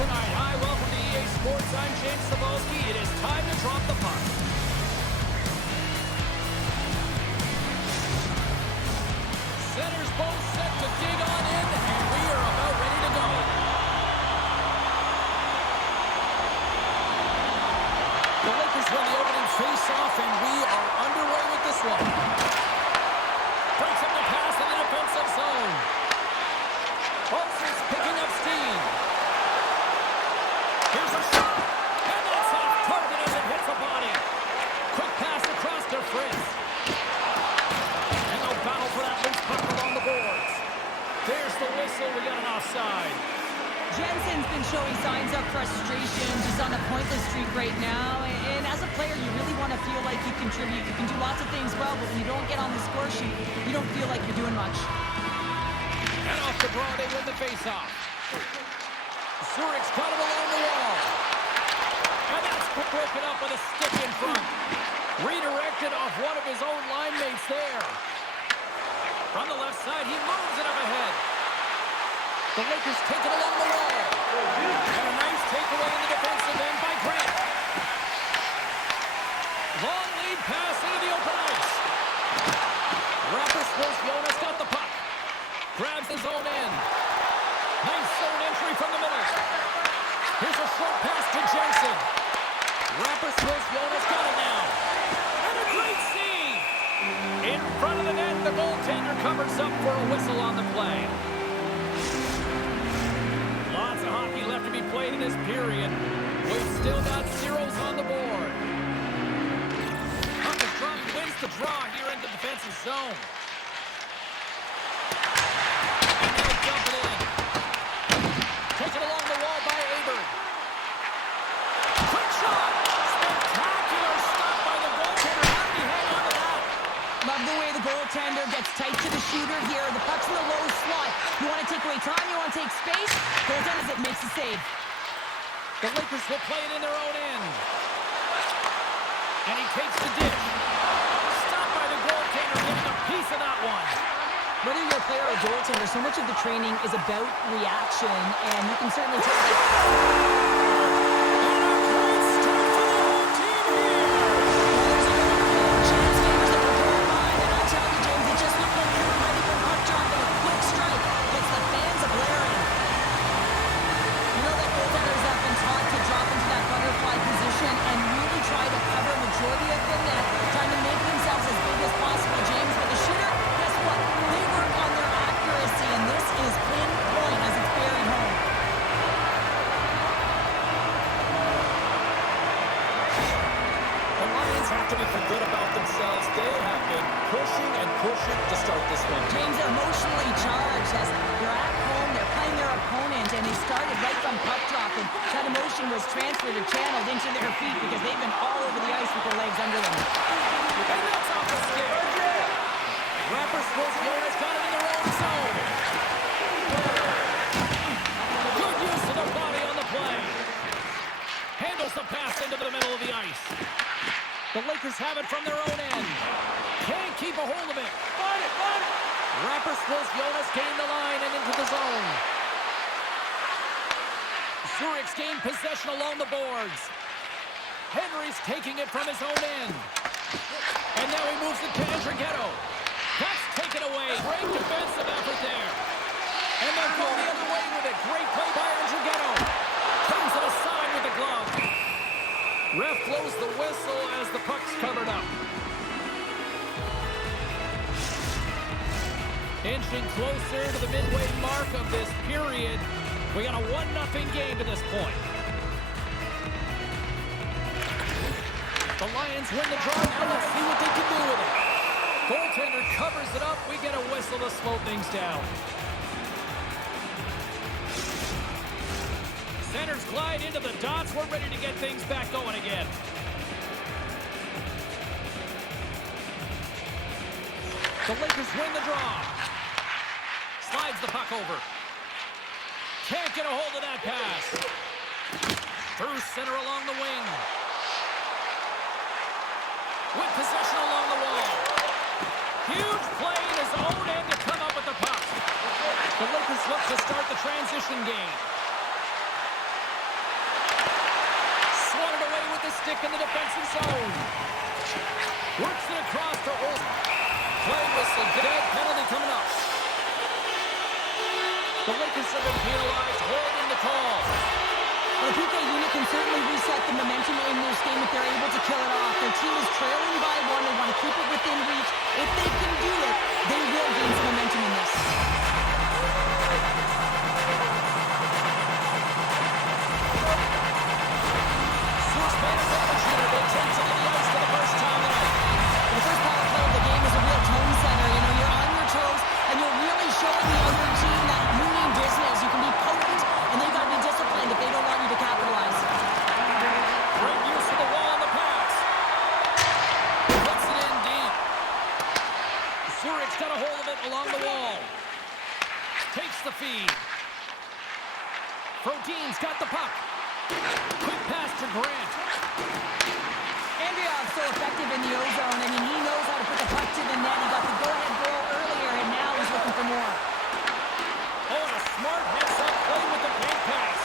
tonight. Hi, welcome to EA Sports. I'm James Cebulski. It is time to drop the puck. Centers both set to dig on in, and we are about ready to go. The Lakers win the opening face-off, and we are underway with this one. Breaks up the pass in the defensive zone. Olsen's picking up steam. Here's a shot, and that's off target as it hits a body. Quick pass across to Fritz. And they'll battle for that loose puck along the boards. There's the whistle. We got an offside. Jensen's been showing signs of frustration, just on a pointless streak right now. And as a player, you really want to feel like you contribute. You can do lots of things well, but when you don't get on the score sheet, you don't feel like you're doing much. And off the draw, they win the faceoff. Zurich's got it along the wall. And that's broken up with a stick in front. Redirected off one of his own line mates there. From the left side, he moves it up ahead. The Lakers take it along the wall. And a nice takeaway in the defensive end by Grant. Long lead pass into the open ice. Rapperswil-Jona's got the puck. Grabs his own end. Nice zone entry from the middle. Here's a short pass to Jensen. Rapperswil-Jona's got it now. And a great save. In front of the net, the goaltender covers up for a whistle on the play. Lots of hockey left to be played in this period. We've still got zeros on the board. Puck is dropped, wins the draw here in the defensive zone. And they'll dump it in. Taken along the wall by Aber. Quick shot! Spectacular stop by the goaltender. How did he hang on to that? Love the way the goaltender gets tight to the shooter here. The puck's in the low slot. You want to take away time, you want to take space. Goaltender it makes the save. The Lakers will play it in their own end. And he takes the dish. Stopped by the goaltender, getting a piece of that one. Whether you're a player or a goaltender, so much of the training is about reaction, and you can certainly tell that. To be for good about themselves. They have been pushing and pushing to start this one. James, they're emotionally charged as they're at home, they're playing their opponent, and they started right from puck drop, and that emotion was transferred or channeled into their feet because they've been all over the ice with their legs under them. And that's off the stick. Rapperswil-Jona's got it in their own zone. Good use of the body on the play. Handles the pass into the middle of the ice. The Lakers have it from their own end. Can't keep a hold of it. Rapperswil-Jona's gained the line and into the zone. Zurich's gained possession along the boards. Henry's taking it from his own end. And now he moves it to Andrighetto. That's taken away. Great defensive effort there. And they'll go the other way with it. Great play by Andrighetto. Turns it aside with the glove. Ref blows the whistle as the puck's covered up. Inching closer to the midway mark of this period. We got a 1-0 game to this point. The Lions win the draw. Now let's see what they can do with it. Goaltender covers it up. We get a whistle to slow things down. Centers glide into the dots. We're ready to get things back going again. The Lakers win the draw. Slides the puck over. Can't get a hold of that pass. Through center along the wing. With possession along the wall. Huge play in his own end to come up with the puck. The Lakers look to start the transition game. stick in the defensive zone. Works it across to Olsen. Play whistle, dead penalty coming up. The Lakers have been penalized, holding the call. Well, the PK unit can certainly reset the momentum in this game if they're able to kill it off. Their team is trailing by one. They want to keep it within reach. If they can do it, they will gain some momentum in this. The first power play of the game is a real tone setter. You know, you're on your toes, and you're really showing the other team that you mean business. You can be potent, and they've got to be disciplined if they don't want you to capitalize. Great use of the wall on the pass. Puts it in deep. Zurich's got a hold of it along the wall. Takes the feed. Frodin's got the puck. Quick pass to Grant. Andreev's so effective in the O-zone. I mean, he knows how to put the puck to the net. He got the go-ahead goal earlier, and now he's looking for more. Oh, and a smart heads-up play with the paint pass.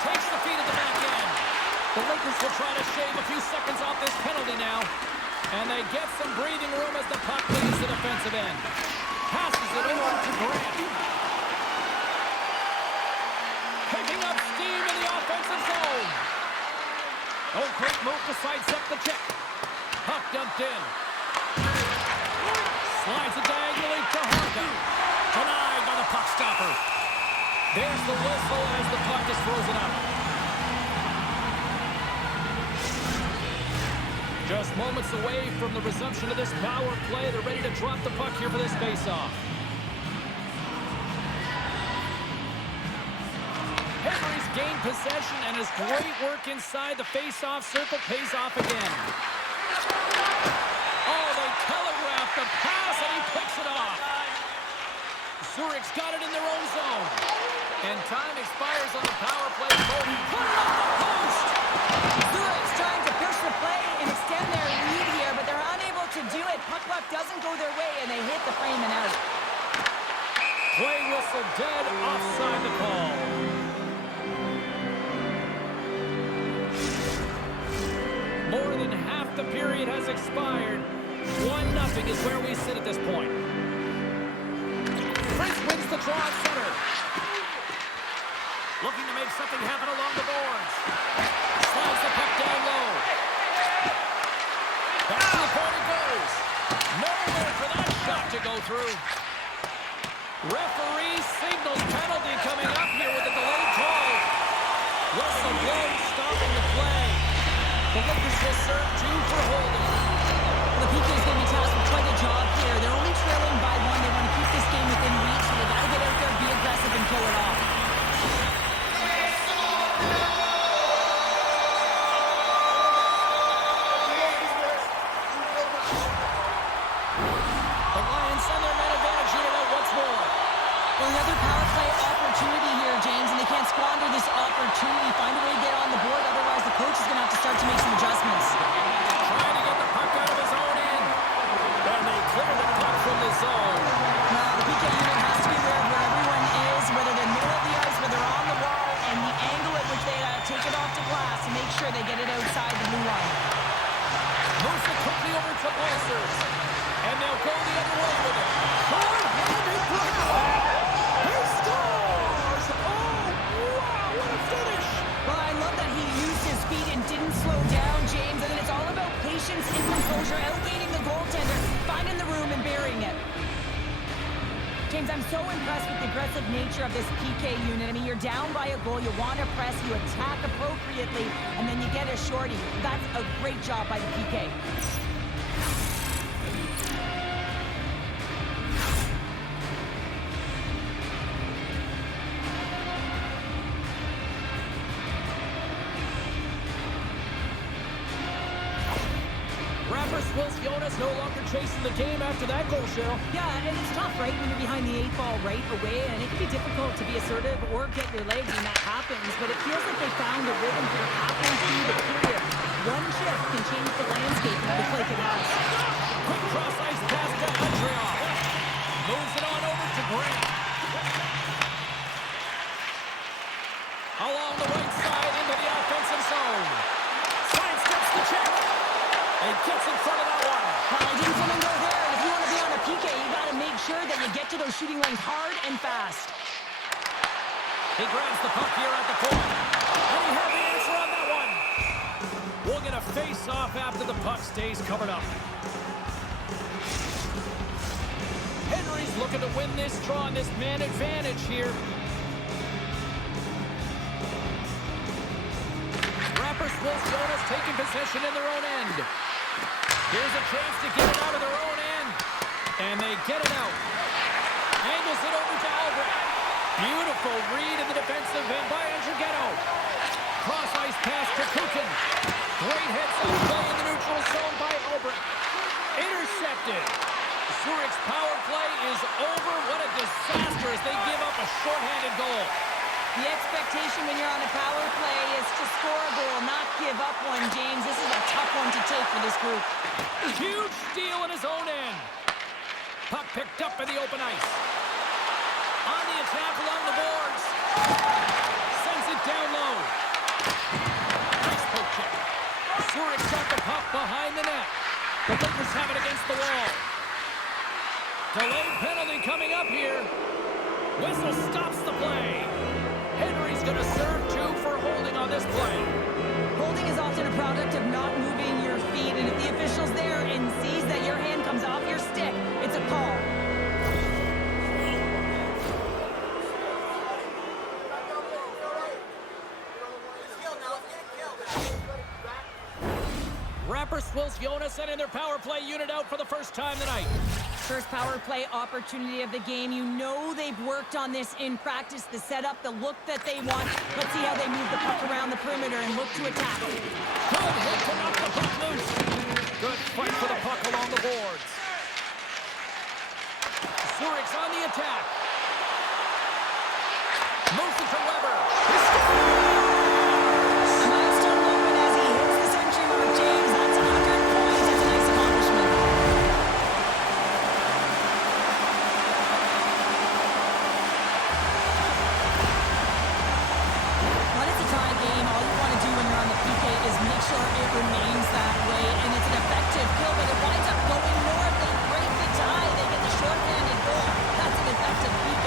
Takes the feed at the back end. The Lakers will try to shave a few seconds off this penalty now. And they get some breathing room as the puck leaves the defensive end. Passes it over to Grant. Picking up steam in the offensive zone. Oh, quick move to sidestep the check. Puck dumped in. Slides it diagonally to Harka. Denied by the puck stopper. There's the whistle as the puck is frozen up. Just moments away from the resumption of this power play. They're ready to drop the puck here for this faceoff. Henry's gained possession, and his great work inside the face-off circle pays off again. Oh, they telegraph the pass, and he picks it off. Zurich's got it in their own zone. And time expires on the power play. Put it on the post! Zurich's trying to push the play and extend their lead here, but they're unable to do it. Puck luck doesn't go their way, and they hit the frame and out. Play whistle dead, offside the call. More than half the period has expired. 1-0 is where we sit at this point. Prince wins the draw at center. Looking to make something happen along the boards. Slides the puck down low. Back to the point it goes. Nowhere for that shot to go through. Referee signals penalty coming up here with a delayed call. Whistle blows, stopping the play. The Lakers will serve 2 for holding. The PK is going to be tasked with quite a job here. They're only trailing by 1. They want to keep this game within reach. So they got to get out there, be aggressive, and pull it off. The Lions send their man advantage unit out once more. Well, another power play opportunity here, James, and they can't squander this opportunity. Find a way to get on the board, otherwise the coach is going to have to start to make some adjustments. Trying to get the puck out of his own end. And they clear the puck from the zone. Now, the PK unit has to be aware of where everyone is, whether they're middle of the ice, whether they're on the wall, and the angle at which they take it off to glass to make sure they get it outside the blue line. Moves it quickly over to Ulcers. And they'll go the other way with it. Four-handed breakaway. He scores! Oh, wow, what a finish! Well, I love that he used his feet and didn't slow down, James. And then it's all about patience and composure, outgaining the goaltender, finding the room and burying it. James, I'm so impressed with the aggressive nature of this PK unit. I mean, you're down by a goal, you want to press, you attack appropriately, and then you get a shorty. That's a great job by the PK. Rapperswil-Jona no longer chasing the game after that goal, Cheryl. Yeah, and it's tough, right, when you're behind the 8 ball right away, and it can be difficult to be assertive or get your legs when that happens, but it feels like they found a rhythm here halfway through the period. One shift can change the landscape, and it looks like it has. Quick cross-ice pass to Andreev. Moves it on over to Grant. Along the right side into the offensive zone. And gets in front of that one. Well, I didn't come and go there. If you want to be on a PK, you got to make sure that you get to those shooting lanes hard and fast. He grabs the puck here at the point. And he had the answer on that one. We'll get a face-off after the puck stays covered up. Henry's looking to win this draw on this man advantage here. Rapperswil-Jona's taking possession in their own end. Here's a chance to get it out of their own end. And they get it out. Angles it over to Albrecht. Beautiful read in the defensive end by Andrighetto. Cross-ice pass to Kukin. Great heads-up play in the neutral zone by Albrecht. Intercepted. Zurich's power play is over. What a disaster as they give up a shorthanded goal. The expectation when you're on a power play is to score a goal, not give up one, James. This is a tough one to take for this group. Huge steal in his own end. Puck picked up in the open ice. On the attack along the boards. Sends it down low. Nice poke check. Zurich got the puck behind the net. The Lakers have it against the wall. Delayed penalty coming up here. Whistle stops the play. Henry's going to serve two for holding on this play. Holding is often a product of not moving your feet, and if the official's there and sees that your hand comes off your stick, it's a call. Rapperswil-Jona sending their power play unit out for the first time tonight. First power play opportunity of the game. You know they've worked on this in practice, the setup, the look that they want. Let's see how they move the puck around the perimeter and look to attack. Good hit to knock the puck loose. Good fight for the puck along the boards. Zurich's on the attack. Moves it to Weber. Milestone moment as he hits the century mark, James. That's 100 points. That's a nice accomplishment. When it's a tie game, all you want to do when you're on the PK is make sure it remains that way, and it's an effective kill, but it winds up going north. They break the tie. They get the shorthanded goal. That's an effective PK.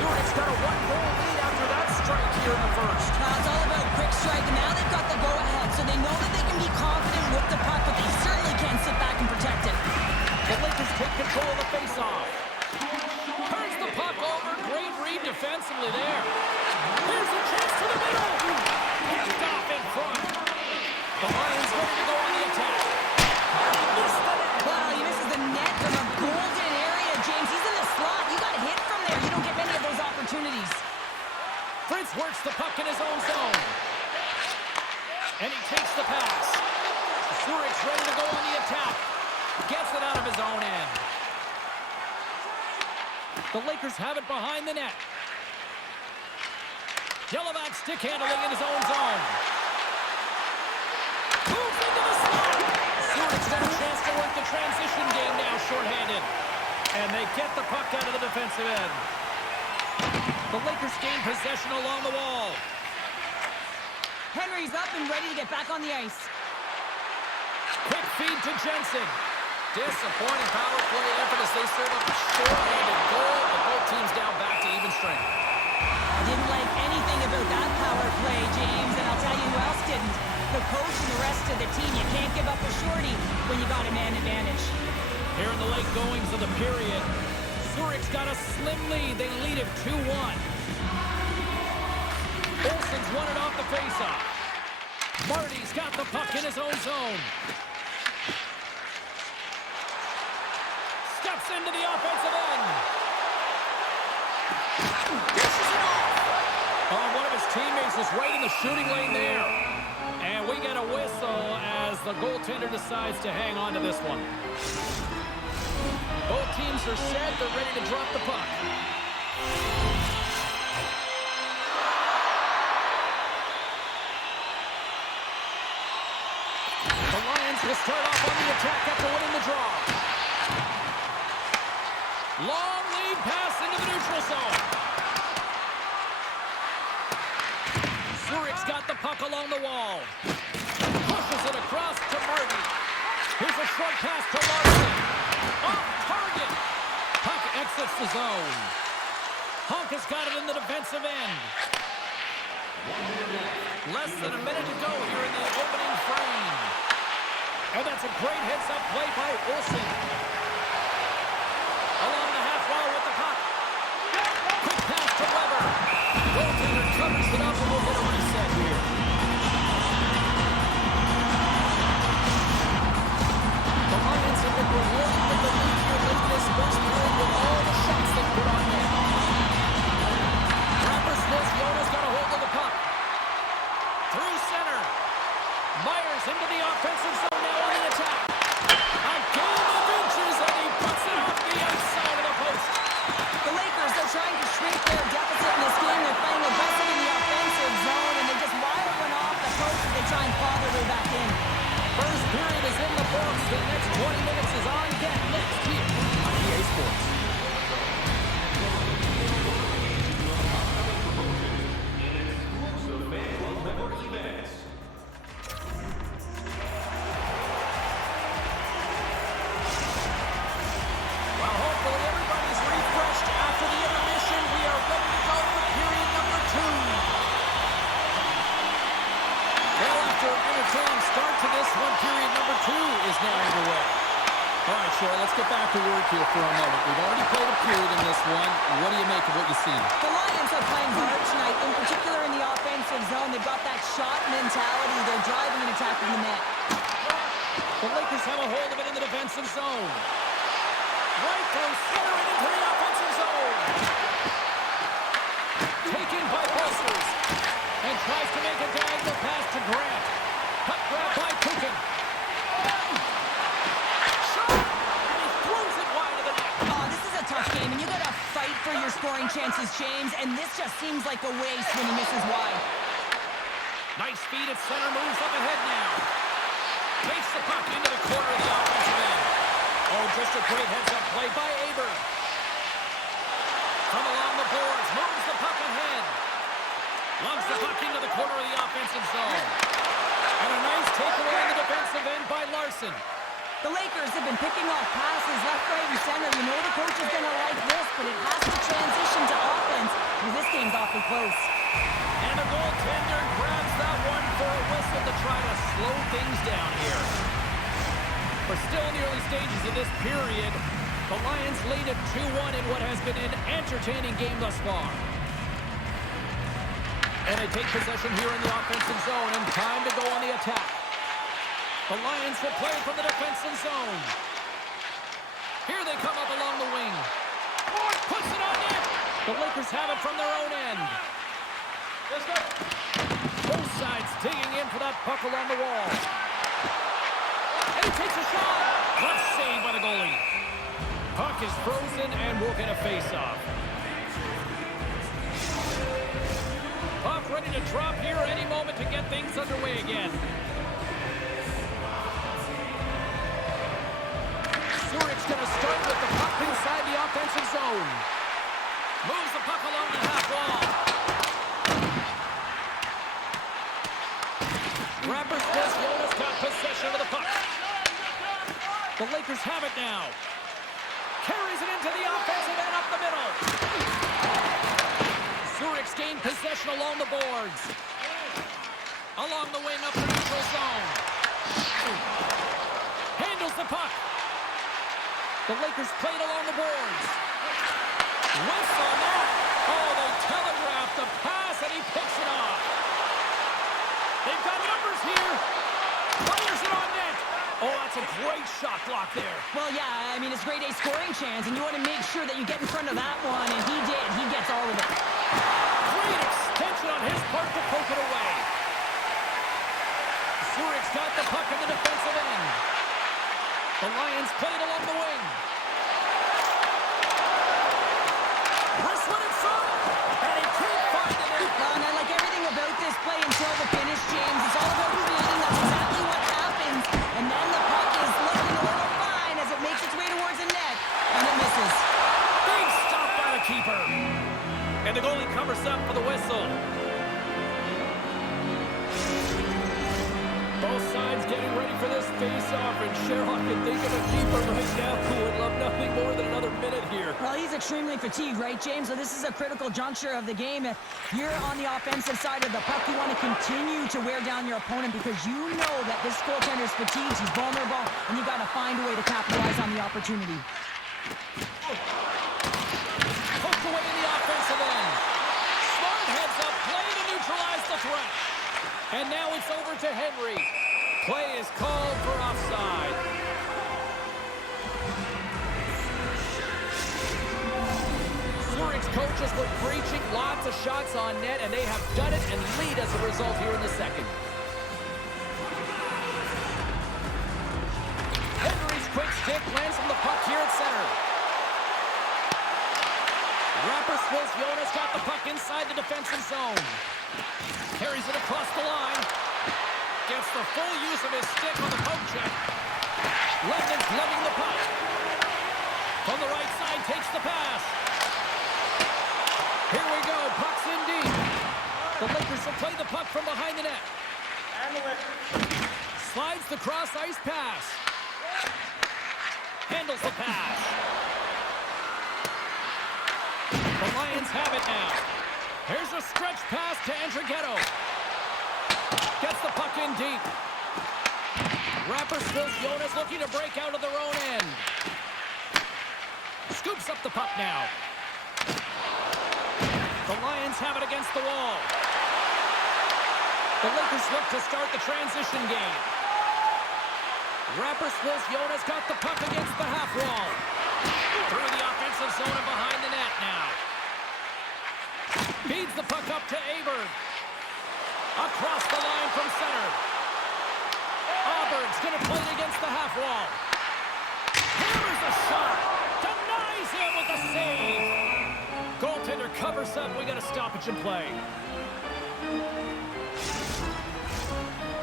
Zurich's got a one-goal lead after that strike here in the first. It's all about quick strike, and now they've got the go-ahead, so they know that they can be confident with the puck, but they certainly can't sit back and protect it. The Lakers take control of the face-off. Turns the puck over. Great read defensively there. Here's a chance to the middle. Picked off in front. The Lions ready to go on the attack. Missed the net. Wow, he misses the net from a golden area, James. He's in the slot. You got to hit from there. You don't get many of those opportunities. Prince works the puck in his own zone. And he takes the pass. Zurich's ready to go on the attack. Gets it out of his own end. The Lakers have it behind the net. Jelinek stick handling in his own zone. Moves into the slot. Zurich's got a chance to work the transition game now shorthanded. And they get the puck out of the defensive end. The Lakers gain possession along the wall. Henry's up and ready to get back on the ice. Quick feed to Jensen. Disappointing power play effort as they serve up a short-handed goal, but both teams down back to even strength. I didn't like anything about that power play, James, and I'll tell you who else didn't. The coach and the rest of the team. You can't give up a shorty when you got a man advantage. Here in the late goings of the period, Zurich's got a slim lead. They lead it 2-1. Olsen's won it off the faceoff. Marty's got the puck in his own zone. Steps into the offensive end. Dishes it off. Oh, one of his teammates is right in the shooting lane there. And we get a whistle as the goaltender decides to hang on to this one. Both teams are set. They're ready to drop the puck. The Lions Lions will start off on the attack after winning the draw. Long lead pass into the neutral zone. Zurich's got the puck along the wall. Pushes it across to Marty. Here's a short pass to Larson. Off target. Puck exits the zone. Honk has got it in the defensive end. Less than a minute to go here in the opening frame. And that's a great heads-up play by Olsen. Along the half wall with the puck. Quick pass to Weber. Goaltender covers it up and we'll get a reset here. The Lions have been rewarded with the lead here late this first period with all the shots they put on net. Rapperswil-Jona's got a hold of the puck. Through center. Myers into the offensive zone now on the attack. A game of inches and he puts it off the outside of the post. The Lakers are trying to shrink their deficit in this game. They're playing aggressive in the offensive zone, and they just wire one off the post as they try and claw their way back in. First period is in the books. The next 20 minutes is on deck next here on EA Sports. Well, hopefully everybody's refreshed after the intermission. We are ready to go for period number 2. Well, after an entertaining start to this one, period number 2 is now underway. All right, Cheryl, let's get back to work here for a moment. We've already played a period in this one. What do you make of what you've seen? The Lions are playing hard tonight, in particular in the offensive zone. They've got that shot mentality. They're driving and attacking the net. The Lakers have a hold of it in the defensive zone. Right through center and into the offensive zone. Taken by Busters. And tries to make a diagonal pass to Grant. Puck grab by Kukin. Shot! And he throws it wide of the net. Oh, this is a tough game, and you got to fight for your scoring chances, James. And this just seems like a waste when he misses wide. Nice feed at center. Moves up ahead now. Takes the puck into the corner of the offensive end. Oh, just a great heads-up play by Aber. From along the boards, moves the puck ahead. Lungs the puck into the corner of the offensive zone. And a nice takeaway in the defensive end by Larson. The Lakers have been picking off passes left, right, and center. You know the coach is going to like this, but it has to transition to offense because this game's awfully close. And the goaltender grabs that one for a whistle to try to slow things down here. We're still in the early stages of this period. The Lions lead at 2-1 in what has been an entertaining game thus far. And they take possession here in the offensive zone, and time to go on the attack. The Lions will play from the defensive zone. Here they come up along the wing. Puts it on net. The Lakers have it from their own end. Let's go. Both sides digging in for that puck along the wall. And he takes a shot. Left save by the goalie. Puck is frozen, and we'll get a face-off. Puck ready to drop here any moment to get things underway again. Zurich's going to start with the puck inside the offensive zone. Moves the puck along the half wall. Rapperswil-Jona's got possession of the puck. The Lakers have it now. Carries it into the offensive end up the middle. Zurich's gained possession along the boards. Along the wing up the neutral zone. Handles the puck. The Lakers played along the boards. Whiffs on that. Oh, they telegraphed the pass and he picks it off. They've got numbers here. Fires it on net. Oh, that's a great shot block there. Well, yeah, I mean, it's grade A scoring chance, and you want to make sure that you get in front of that one, and he did. He gets all of it. Great extension on his part to poke it away. Zurich's got the puck in the defensive end. The Lions play it along the wing. Wrist with it front, and he can't find it. And I like everything about this play until the finish, James. It's all about creating. That's exactly what happens. And then the And the goalie covers up for the whistle. Both sides getting ready for this face-off, and Cheryl, I can think of a keeper right now who would love nothing more than another minute here. Well, he's extremely fatigued, right, James? So this is a critical juncture of the game. If you're on the offensive side of the puck, you want to continue to wear down your opponent because you know that this goaltender is fatigued, he's vulnerable, and you got to find a way to capitalize on the opportunity. Poked away in the offensive end. Smart heads up, play to neutralize the threat. And now it's over to Henry. Play is called for offside. Zurich's coaches were preaching lots of shots on net, and they have done it and lead as a result here in the second. Henry's quick stick lands from the puck here at center. Rapperswil-Jona's got the puck inside the defensive zone. Carries it across the line. Gets the full use of his stick on the poke check. London's lugging the puck. From the right side, takes the pass. Here we go, puck's in deep. The Lakers will play the puck from behind the net. Slides the cross-ice pass. Handles the pass. The Lions have it now. Here's a stretch pass to Andrighetto. Gets the puck in deep. Rapperswil-Jona's looking to break out of their own end. Scoops up the puck now. The Lions have it against the wall. The Lakers look to start the transition game. Rapperswil-Jona's got the puck against the half wall. Through the offensive zone and behind the net now. Feeds the puck up to Aberg. Across the line from center. Auburn's going to play it against the half wall. Hammers a shot. Denies him with a save. Goaltender covers up. We got a stoppage in play.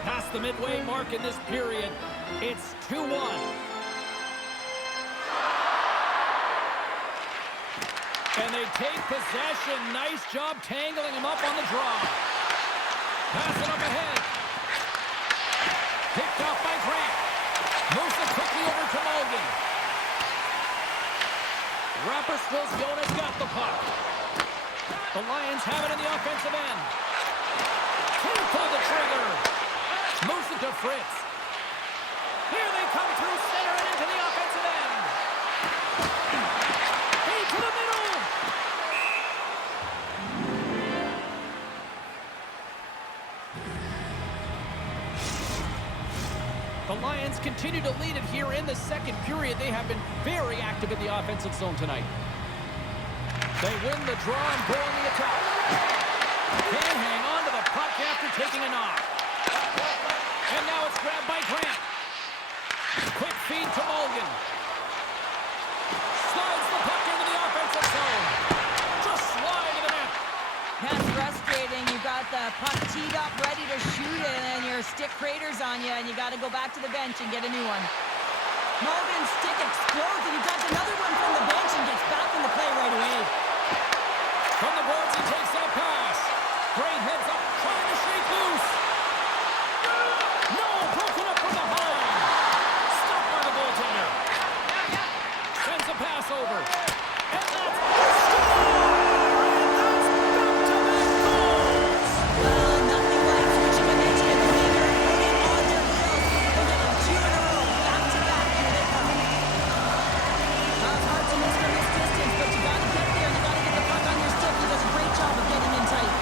Past the midway mark in this period. It's 2-1. And they take possession. Nice job tangling him up on the draw. Pass it up ahead. Picked off by Grant. Moves it quickly over to Logan. Rapperswil-Jona's got the puck. The Lions have it in the offensive end. Can't pull the trigger. Moves it to Fritz. Here they come through center and into the offensive end. Hey, to the middle. The Lions continue to lead it here in the second period. They have been very active in the offensive zone tonight. They win the draw and go on the attack. Can't hang on to the puck after taking a knock. And now it's grabbed by Grant. Quick feed to Mulligan. Slides the puck into the offensive zone. Just slide to the net. That's frustrating. You got the puck teed up, ready to shoot it, and your stick craters on you, and you got to go back to the bench and get a new one. Mulligan's stick explodes, and he got another one from the bench and gets back in the play right away. From the boards, he takes that pass. Great heads up, trying to shake loose. No, broken up from behind. Stopped by the goaltender. Sends a pass over. And that's Nothing like switching an edge and leader putting on their heels. They're getting 2 in a row, back-to-back. Here they come. It's hard to miss from this distance, but you got to get there. You got to get the puck on your stick. He does a great job of getting in tight.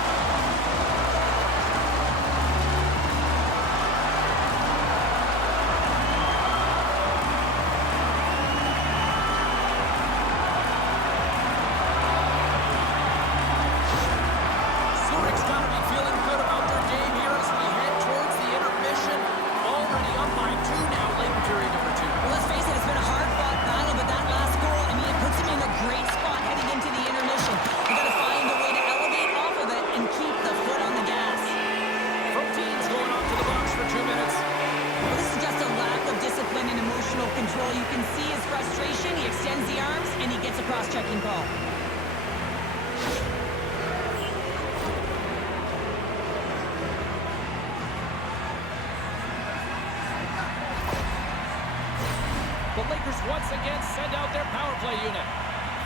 once again send out their power play unit.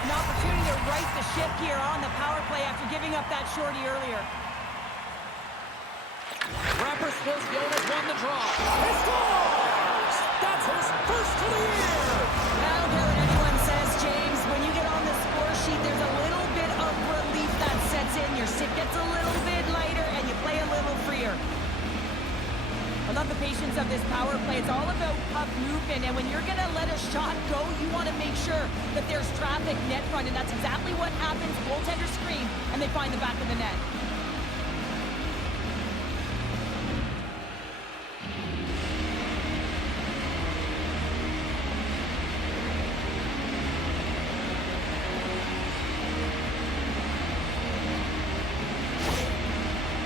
An opportunity to right the ship here on the power play after giving up that shorty earlier. Rapperswil-Jona's won the draw. He scores! That's his first of the year! I don't care what anyone says, James. When you get on the score sheet, there's a little bit of relief that sets in. Your stick gets a little bit lighter, and you play a little freer. I love the patience of this power play. It's all about puck movement, and when you're going to let a shot go, you want to make sure that there's traffic net front, and that's exactly what happens. Goaltender screen, and they find the back of the net.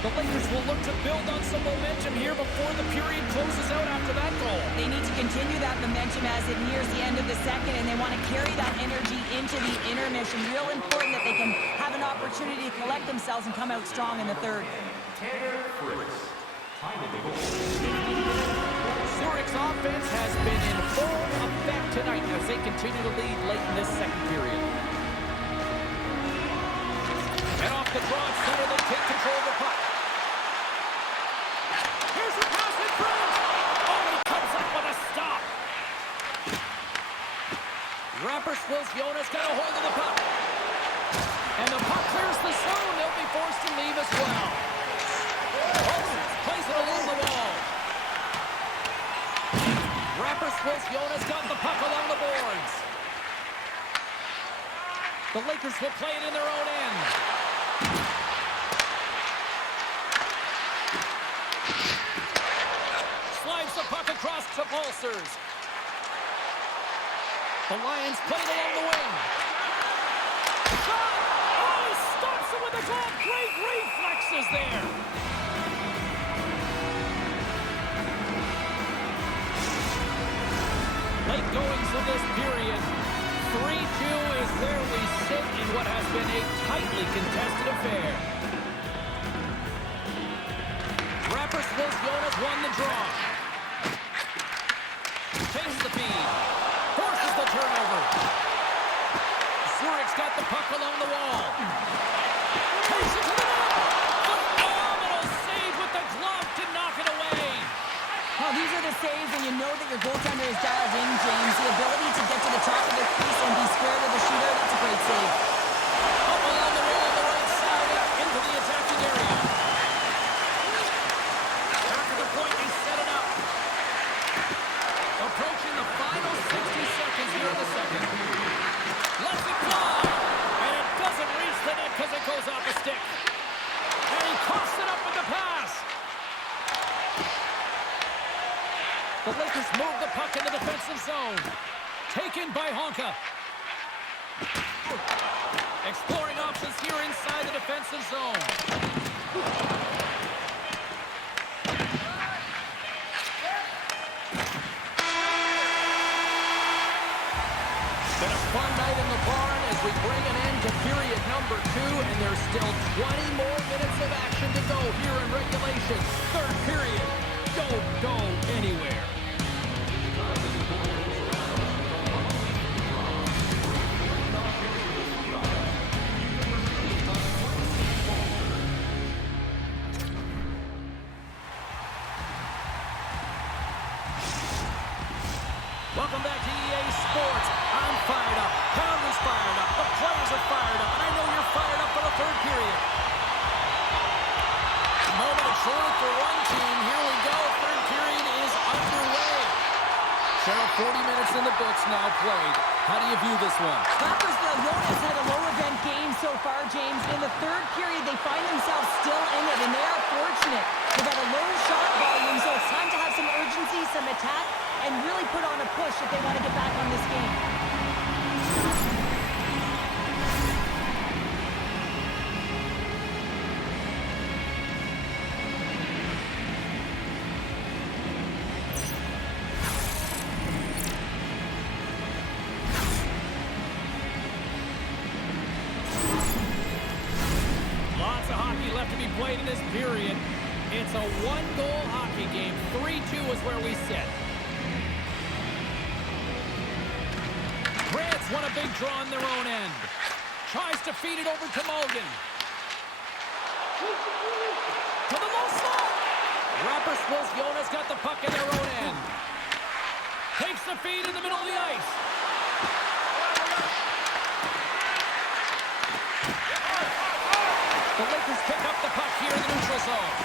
The Lakers will look to build on some momentum here before the period closes out after that goal. They need to continue that momentum as it nears the end of the second, and they want to carry that energy into the intermission. Real important that they can have an opportunity to collect themselves and come out strong in the third. Zurich's offense has been in full effect tonight as they continue to lead late in this second period. And off the draw center, they take control of the puck. Here's the pass in front. Oh, he comes up with a stop. Rapperswil-Jona's got a hold of the puck. And the puck clears the zone. They'll be forced to leave as well. Olsen plays it along the wall. Rapperswil-Jona's got the puck along the boards. The Lakers will play it in their own end. Slides the puck across to Pulsers. The Lions play it along the wing. Shot! Oh, he stops it with a glove. Great reflexes there. Late goings in this period. 3-2 is where we sit in what has been a tightly contested affair. Rapperswil-Jona's won the draw. Changes the feed. Forces the turnover. Zurich's got the puck along the wall. Takes it to the net. Phenomenal save with the glove to knock it away. Well, these are the saves, and you know that your goaltender is dialed in, James. The ability to get to the top of the crease and be square to the shooter, that's a great save. Up along the wall on the right side into the attacking area. After the point, they set it up. Approaching the final 60 seconds here in the second. Lets it fly, and it doesn't reach the net because it goes off the stick. And he coughs it up with the pass. The Lakers move the puck in the defensive zone. Taken by Honka. Exploring options here inside the defensive zone. Been a fun night in the barn as we bring an end to period number 2, and there's still 20 more minutes of action to go here in regulation. Third period. Don't go anywhere. Welcome back to EA Sports. I'm fired up. Pounders fired up. The players are fired up. And I know you're fired up for the third period. Moment of truth for one team. Here we go. Third period is underway. Cheryl, 40 minutes in the books now played. How do you view this one? Rapperswil-Jona's had a low-event game so far, James. In the third period, they find themselves still in it, and they are fortunate. They've got a low shot volume, so it's time to have some urgency, some attack, and really put on a push if they want to get back on this game. Lots of hockey left to be played in this period. It's a one-goal hockey game. 3-2 is where we sit. Wolves want a big draw on their own end. Tries to feed it over to Mulligan. To the low slot. Rapperswil-Jona's got the puck in their own end. Takes the feed in the middle of the ice. The Lakers pick up the puck here in the neutral zone.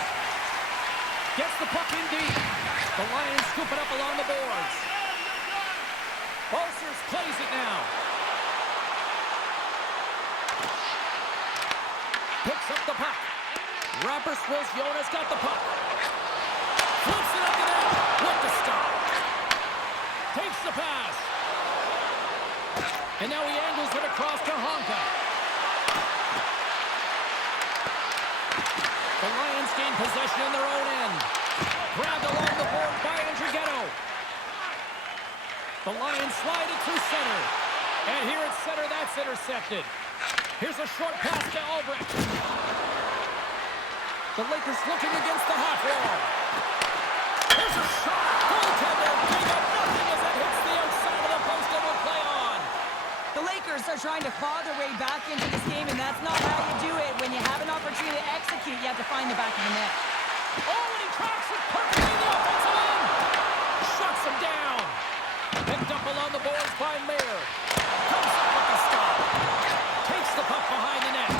Gets the puck in deep. The Lions scoop it up along the boards. Balcers plays it now. Picks up the puck. Rapperswil-Jona's got the puck. Flips it up the net. With the stop. Takes the pass. And now he angles it across to Honka. The Lions gain possession in their own end. Grabbed along the board by Andrighetto. The Lions slide it through center. And here at center, that's intercepted. Here's a short pass to Albrecht. The Lakers looking against the half wall. Here's a shot. Goaltender gave up nothing as it hits the outside of the post and will play on. The Lakers are trying to claw their way back into this game, and that's not how you do it. When you have an opportunity to execute, you have to find the back of the net. Oh, and he tracks it perfectly in the offensive end. Shuts him down. Picked up along the boards by Mayer. Comes up with the stop. Takes the puck behind the net.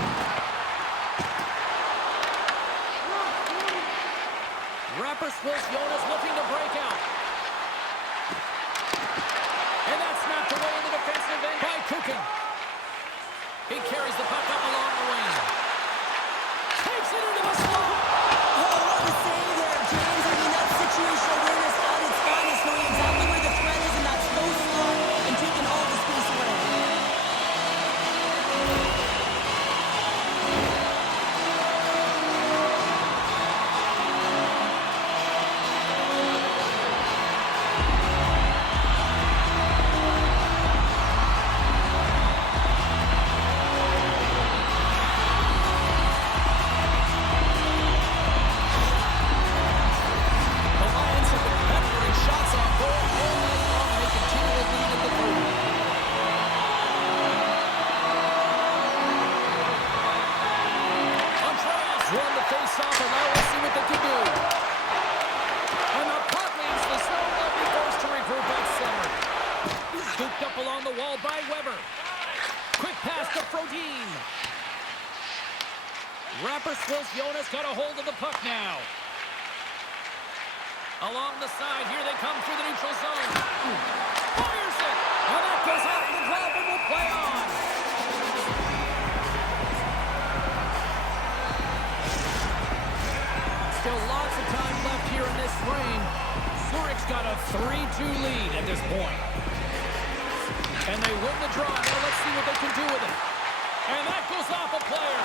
Rapperswil-Jona's looking to break out. And that's snapped away in the defensive end by Kukin. He carries the puck up along the wing. Takes it into the slot. Oh, what a save there, James. I mean, that's situational awareness at its finest, knowing exactly where the threat is in that slow slot and taking all the space away. Rapperswil-Jona's got a hold of the puck now. Along the side, here they come through the neutral zone. Fires it! And that goes off the glove and will play on. Still lots of time left here in this frame. Zurich's got a 3-2 lead at this point. And they win the draw. Now let's see what they can do with it. And that goes off a player.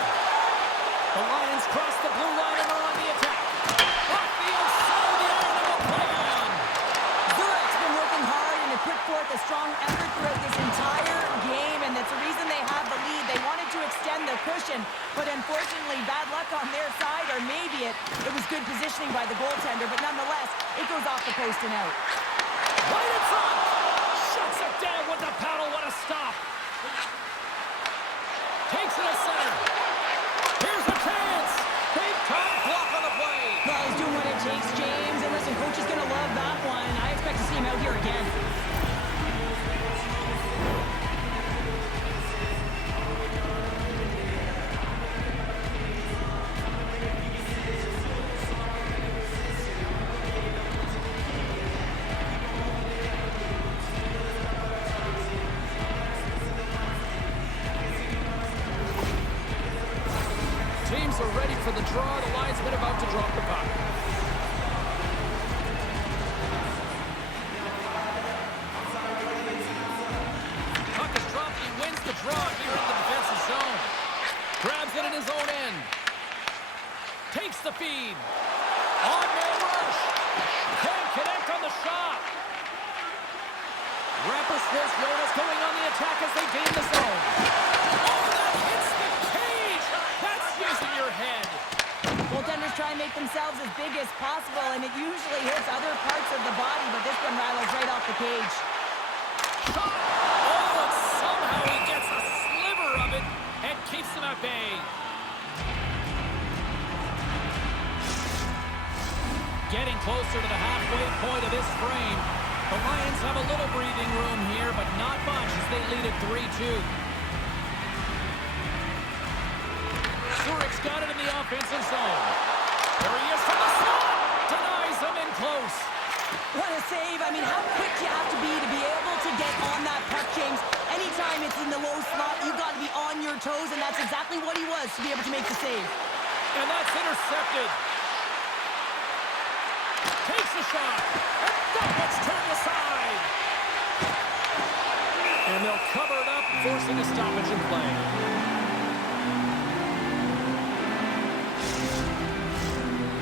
The Lions cross the blue line and are on the attack. Off the outside of the iron and will play on. Zurich's been working hard and have put forth a strong effort throughout this entire game, and that's the reason they have the lead. They wanted to extend their cushion, but unfortunately, bad luck on their side, or maybe it was good positioning by the goaltender, but nonetheless, it goes off the post and out. Right in front. Shuts it down with the paddle. What a stop. Takes it to center. Here's a chance. Big time block on the play. Well, he's doing what it takes, James. And listen, coach is going to love that one. I expect to see him out here again. Teams are ready for the draw. The linesman about to drop the puck. Puck is dropped. He wins the draw here in the defensive zone. Grabs it in his own end. Takes the feed. On-man rush. Can't connect on the shot. Rapperswil-Jona's going on the attack as they gain the zone. Oh, that hits the cage. That's using your head. Goaltenders try and make themselves as big as possible, and it usually hits other parts of the body, but this one rattles right off the cage. Shot. Oh, it's so them at bay. Getting closer to the halfway point of this frame. The Lions have a little breathing room here, but not much as they lead at 3-2. Zurich's got it in the offensive zone. There he is from the slot. Denies him in close. What a save. I mean, how quick you have to be able to get on that puck, James. Anytime it's in the low slot, you've got to be on your toes, and that's exactly what he was to be able to make the save. And that's intercepted. Takes the shot. And that one's turned aside. And they'll cover it up, forcing a stoppage in play.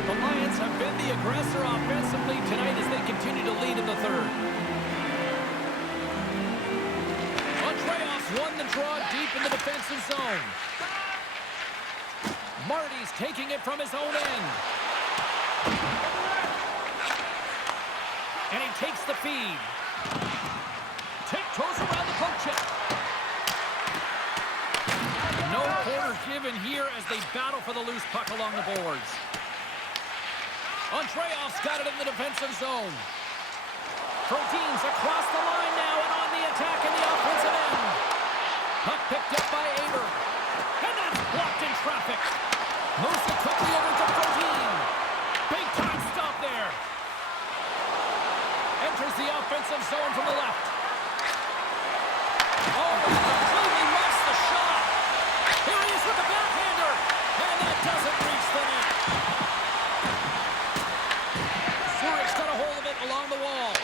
The Lions have been the aggressor offensively tonight as they continue to lead in the third. Andreas won the draw deep in the defensive zone. Marty's taking it from his own end. And he takes the feed. Tiptoes around the poke check. No quarter given here as they battle for the loose puck along the boards. Andreas got it in the defensive zone. Proteins across the line now and on the attack in the offensive end. Puck picked up by Aber. And that's blocked in traffic. Moves it quickly over to Protein. Big time stop there. Enters the offensive zone from the left. Oh, he completely missed the shot. Here he is with the backhander. And that doesn't reach the net. Zurich's got a hold of it along the wall.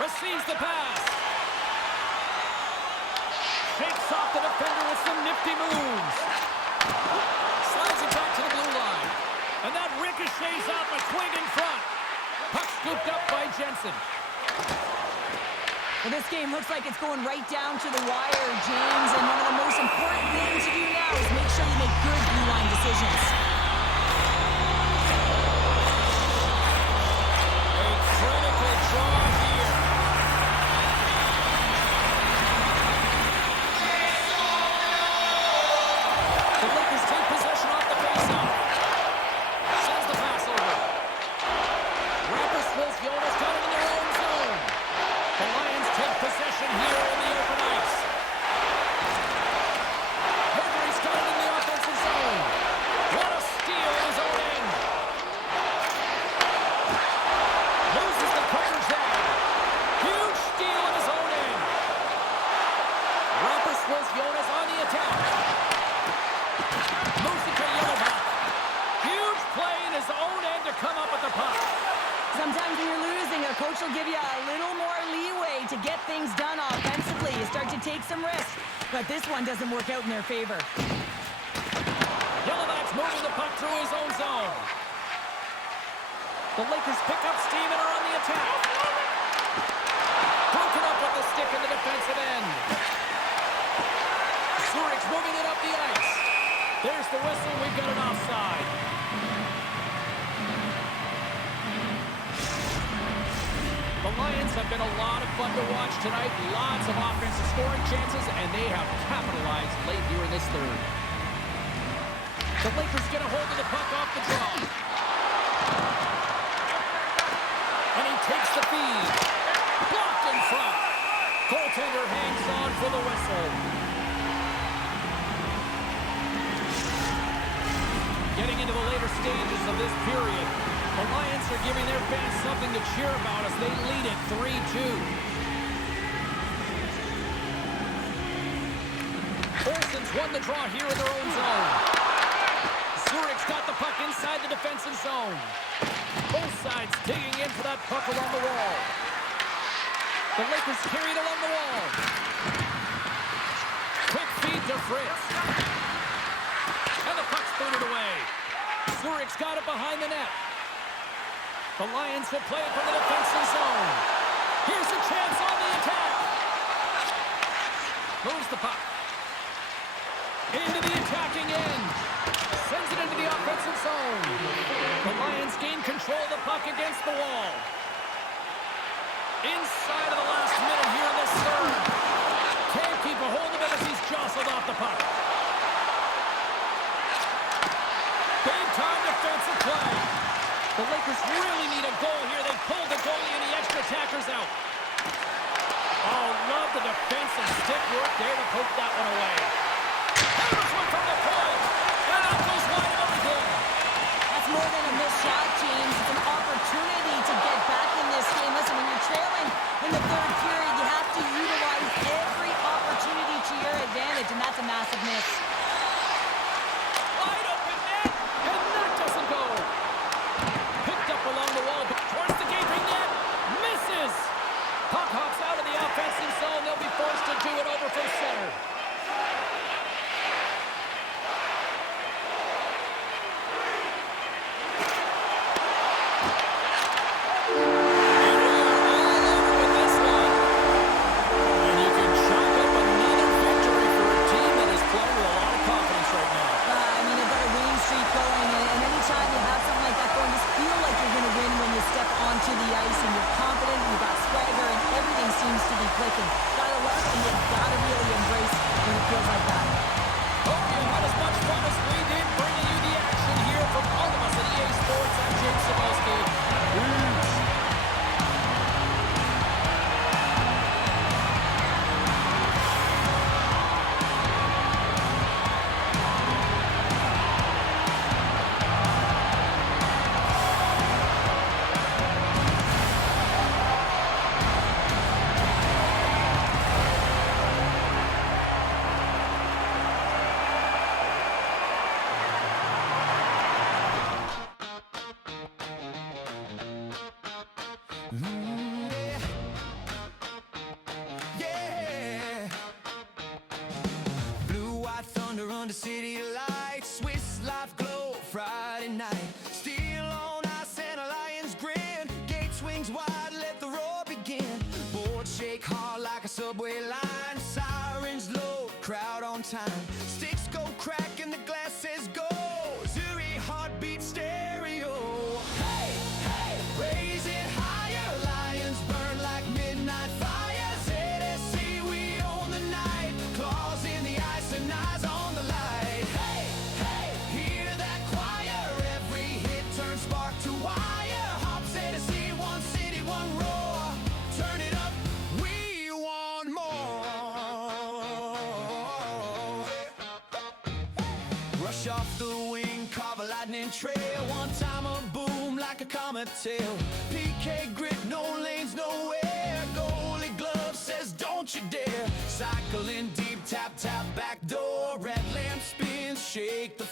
Receives the pass. Shakes off the defender with some nifty moves. Slides it back to the blue line. And that ricochets off a twig in front. Puck scooped up by Jensen. Well, this game looks like it's going right down to the wire, James. And one of the most important things to do now is make sure you make good blue line decisions. A critical draw here. The Lakers take possession off the faceoff. Sends the pass over. Rapperswil-Jona's got it in their own zone. The Lions take possession here in the open ice. Gregory's got it in the offensive zone. What a steal in his own end. Loses the coverage there. Huge steal in his own end. Rapperswil-Jona's on the attack. Moves it to Yellowback. Huge play in his own end to come up with the puck. Sometimes when you're losing, a coach will give you a little more leeway to get things done offensively. You start to take some risks, but this one doesn't work out in their favor. Yellowback's moving the puck through his own zone. The Lakers pick up steam and are on the attack. Broken up with the stick in the defensive end. Zurich's moving it up the ice. There's the whistle. We've got an offside. The Lions have been a lot of fun to watch tonight. Lots of offensive scoring chances, and they have capitalized late here in this third. The Lakers get a hold of the puck off the draw. And he takes the feed. Blocked in front. Goaltender hangs on for the whistle. Getting into the later stages of this period, the Lions are giving their fans something to cheer about as they lead it 3-2. Olsen's won the draw here in their own zone. Zurich's got the puck inside the defensive zone. Both sides digging in for that puck along the wall. The Lakers carried along the wall. Quick feed to Fritz. And the puck's booted away. Zurich's got it behind the net. The Lions will play it from the defensive zone. Here's a chance on the attack. Moves the puck. Into the attacking end. Sends it into the offensive zone. The Lions gain control of the puck against the wall. Inside of the last minute here in this third. Can't keep a hold of it as he's jostled off the puck. The Lakers really need a goal here. They pulled the goalie and the extra attackers out. Oh, love the defensive stick work there to poke that one away. There's one from the point. And that goes wide of the goal. That's more than a missed shot, James. It's an opportunity to get back in this game. Listen, when you're trailing in the third period, you have to utilize every opportunity to your advantage, and that's a massive miss. Wide open net, and that doesn't go. Picked up along the wall, but towards the gaping net, misses. Puck hops out of the offensive zone. They'll be forced to do it over from center. To the ice and you're confident, you got swagger, and everything seems to be clicking. Gotta love it, and you gotta really embrace when it feels like that. Hope you had as much fun as we did bringing you the action here from all of us at EA Sports. I'm James Cebulski. Peace. Yeah. Blue, white thunder under city lights. Swiss life glow Friday night. Steel on ice and a lion's grin. Gate swings wide, let the roar begin. Boards shake hard like a subway line. Sirens low, crowd on time. Sticks go crack and the glass says go. Zuri heartbeat stereo. Hey, hey, raise it higher. Lions burn like midnight fire. ZSC, we own the night. Claws in the ice and eyes on the light. Hey, hey, hear that choir. Every hit turns spark to wire. Hop ZSC, one city, one roar. Turn it up, we want more. Rush off the wing, carve a lightning trail. One time a boom like a comet tail. PK grit, no lanes, nowhere. Goalie glove says don't you dare. Cycling deep, tap, tap, back door. Red lamp spins, shake the